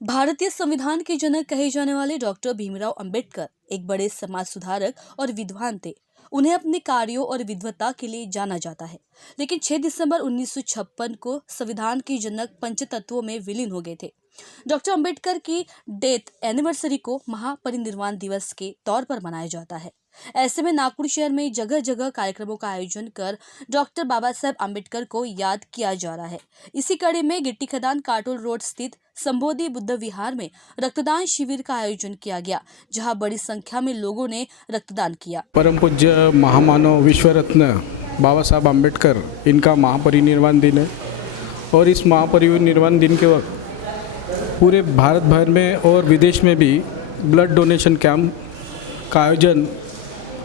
भारतीय संविधान के जनक कहे जाने वाले डॉक्टर भीमराव अंबेडकर एक बड़े समाज सुधारक और विद्वान थे। उन्हें अपने कार्यों और विद्वता के लिए जाना जाता है। लेकिन 6 दिसंबर 1956 को संविधान के जनक पंचतत्वों में विलीन हो गए थे। डॉक्टर अंबेडकर की डेथ एनिवर्सरी को महापरिनिर्वाण दिवस के तौर पर मनाया जाता है। ऐसे में नागपुर शहर में जगह जगह कार्यक्रमों का आयोजन कर डॉक्टर बाबा साहेब अंबेडकर को याद किया जा रहा है। इसी कड़ी में गिट्टी खदान काटोल रोड स्थित संबोधि बुद्ध विहार में रक्तदान शिविर का आयोजन किया गया, जहां बड़ी संख्या में लोगों ने रक्तदान किया। परम पूज्य महामानव विश्व रत्न बाबा साहब अम्बेडकर इनका महापरिनिर्वाण दिन है और इस महापरिनिर्वाण दिन के वक्त पूरे भारत भर में और विदेश में भी ब्लड डोनेशन कैंप का आयोजन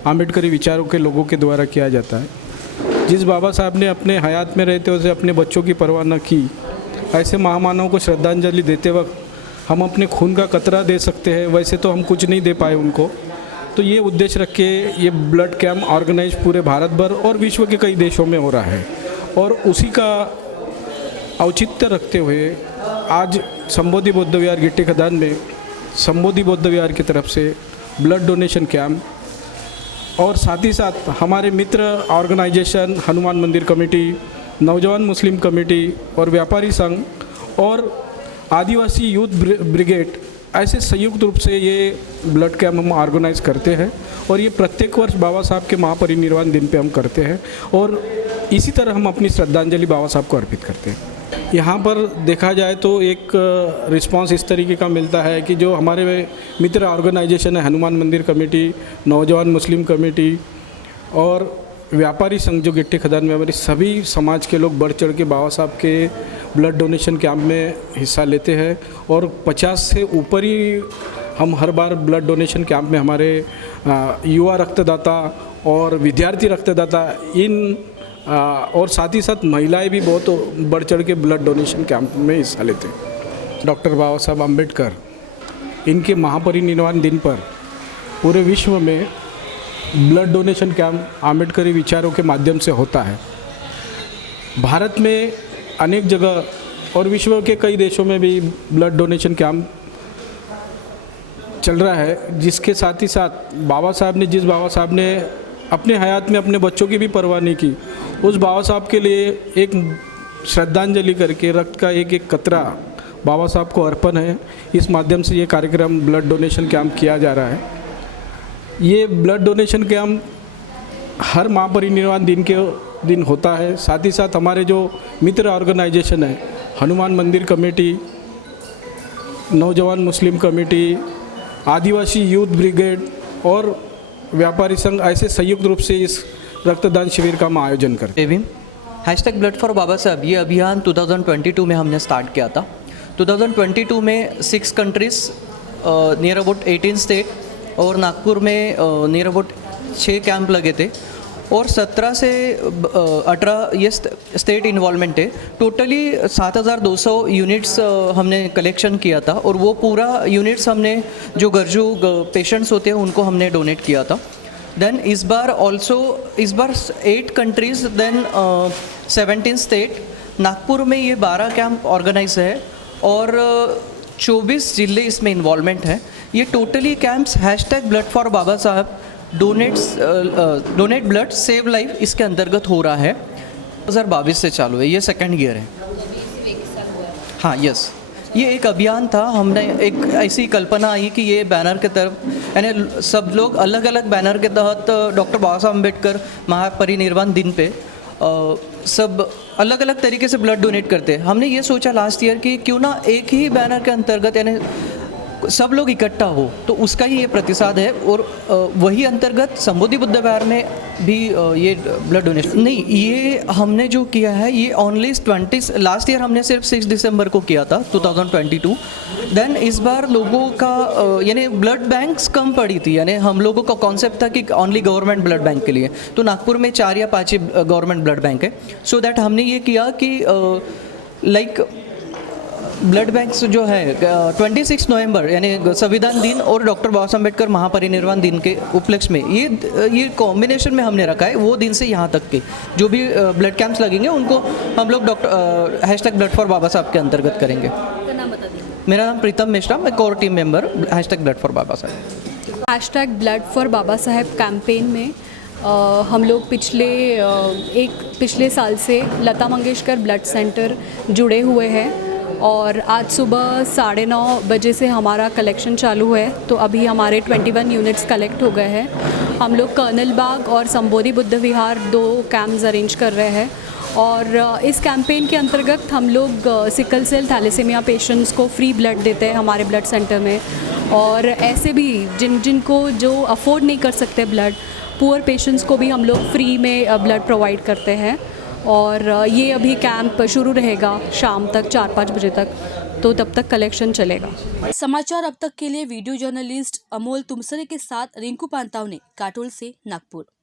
अम्बेडकरी विचारों के लोगों के द्वारा किया जाता है। जिस बाबा साहब ने अपने हयात में रहते हुए अपने बच्चों की परवाह न की, ऐसे महामानव को श्रद्धांजलि देते वक्त हम अपने खून का कतरा दे सकते हैं। वैसे तो हम कुछ नहीं दे पाए उनको, तो ये उद्देश्य रख के ये ब्लड कैंप ऑर्गेनाइज पूरे भारत भर और विश्व के कई देशों में हो रहा है। और उसी का औचित्य रखते हुए आज संबोधि बौद्ध विहार गिट्टी खदान में संबोधि बौद्ध विहार की तरफ से ब्लड डोनेशन कैंप और साथ ही साथ हमारे मित्र ऑर्गेनाइजेशन हनुमान मंदिर कमेटी, नौजवान मुस्लिम कमेटी और व्यापारी संघ और आदिवासी यूथ ब्रिगेड ऐसे संयुक्त रूप से ये ब्लड कैंप हम ऑर्गेनाइज करते हैं और ये प्रत्येक वर्ष बाबा साहब के महापरिनिर्वाण दिन पे हम करते हैं और इसी तरह हम अपनी श्रद्धांजलि बाबा साहब को अर्पित करते हैं। यहाँ पर देखा जाए तो एक रिस्पांस इस तरीके का मिलता है कि जो हमारे मित्र ऑर्गेनाइजेशन है हनुमान मंदिर कमेटी, नौजवान मुस्लिम कमेटी और व्यापारी संघ जो गिट्टी खदान में हमारे सभी समाज के लोग बढ़ चढ़ के बाबा साहब के ब्लड डोनेशन कैंप में हिस्सा लेते हैं और 50 से ऊपर ही हम हर बार ब्लड डोनेशन कैंप में हमारे युवा रक्तदाता और विद्यार्थी रक्तदाता और साथ ही साथ महिलाएं भी बहुत बढ़ चढ़ के ब्लड डोनेशन कैंप में हिस्सा लेते हैं। डॉक्टर बाबा साहब अम्बेडकर इनके महापरिनिर्वाण दिन पर पूरे विश्व में ब्लड डोनेशन कैंप आम्बेडकरी विचारों के माध्यम से होता है। भारत में अनेक जगह और विश्व के कई देशों में भी ब्लड डोनेशन कैंप चल रहा है, जिसके साथ ही साथ जिस बाबा साहब ने अपने हयात में अपने बच्चों की भी परवाह नहीं की, उस बाबा साहब के लिए एक श्रद्धांजलि करके रक्त का एक एक कतरा बाबा साहब को अर्पण है। इस माध्यम से ये कार्यक्रम ब्लड डोनेशन कैंप किया जा रहा है। ये ब्लड डोनेशन कैंप हर महापरिनिर्वाण दिन के दिन होता है। साथ ही साथ हमारे जो मित्र ऑर्गेनाइजेशन है हनुमान मंदिर कमेटी, नौजवान मुस्लिम कमेटी, आदिवासी यूथ ब्रिगेड और व्यापारी संघ ऐसे संयुक्त रूप से इस रक्तदान शिविर का हम आयोजन करते हैं। हैशटैग ब्लड फॉर बाबा साहब ये अभियान 2022 में हमने स्टार्ट किया था। 2022 में 6 कंट्रीज़ नियर अबाउट 18 स्टेट और नागपुर में नियर अबाउट 6 कैंप लगे थे और 17 से 18 ये स्टेट इन्वॉल्वमेंट है। टोटली 7200 यूनिट्स हमने कलेक्शन किया था और वो पूरा यूनिट्स हमने जो गर्जू पेशेंट्स होते हैं उनको हमने डोनेट किया था। देन इस बार 8 कंट्रीज़ देन 17 स्टेट, नागपुर में ये 12 कैंप ऑर्गेनाइज है और 24 जिले इसमें इन्वॉल्वमेंट है। ये totally camps hashtag blood for Baba Saheb donate blood save life इसके अंतर्गत हो रहा है। 2022 से चालू है, ये सेकंड ईयर है। हाँ यस, ये एक अभियान था। हमने एक ऐसी कल्पना आई कि ये बैनर के तरफ यानी सब लोग अलग अलग बैनर के तहत डॉक्टर बाबा साहब अम्बेडकर महापरिनिर्वाण दिन पे सब अलग अलग तरीके से ब्लड डोनेट करते हैं। हमने ये सोचा लास्ट ईयर कि क्यों ना एक ही बैनर के अंतर्गत यानी सब लोग इकट्ठा हो, तो उसका ही ये प्रतिसाद है। और वही अंतर्गत संबोधि बुद्ध विहार में भी ये ब्लड डोनेशन नहीं, ये हमने जो किया है ये ओनली 20 लास्ट ईयर हमने सिर्फ 6 दिसंबर को किया था 2022। देन इस बार लोगों का यानी ब्लड बैंक्स कम पड़ी थी, यानी हम लोगों का कॉन्सेप्ट था कि ओनली गवर्नमेंट ब्लड बैंक के लिए, तो नागपुर में 4 या 5 गवर्नमेंट ब्लड बैंक है। सो दैट हमने ये किया कि लाइक ब्लड बैंक्स जो है 26 नवंबर यानी संविधान दिन और डॉक्टर बाबा साहब अम्बेडकर महापरिनिर्वाण दिन के उपलक्ष्य में ये कॉम्बिनेशन में हमने रखा है। वो दिन से यहाँ तक के जो भी ब्लड कैंप्स लगेंगे उनको हम लोग हैशटैग ब्लड फॉर बाबा साहब के अंतर्गत करेंगे। मेरा नाम प्रीतम मिश्रा, मैं core team member #blood for Baba Saheb. Blood for Baba Saheb campaign में हम लोग पिछले साल से लता मंगेशकर ब्लड सेंटर जुड़े हुए हैं और आज सुबह 9:30 बजे से हमारा कलेक्शन चालू है। तो अभी हमारे 21 यूनिट्स कलेक्ट हो गए हैं। हम लोग कर्नल बाग और संबोधि बुद्ध विहार 2 कैंप्स अरेंज कर रहे हैं और इस कैंपेन के अंतर्गत हम लोग सिकल सेल थैलेसीमिया पेशेंट्स को फ्री ब्लड देते हैं हमारे ब्लड सेंटर में। और ऐसे भी जिनको जो अफोर्ड नहीं कर सकते ब्लड, पुअर पेशेंट्स को भी हम लोग फ्री में ब्लड प्रोवाइड करते हैं। और ये अभी कैंप शुरू रहेगा शाम तक 4-5 बजे तक, तो तब तक कलेक्शन चलेगा। समाचार अब तक के लिए वीडियो जर्नलिस्ट अमोल तुमसरे के साथ रिंकू पांतावने, काटोल से नागपुर।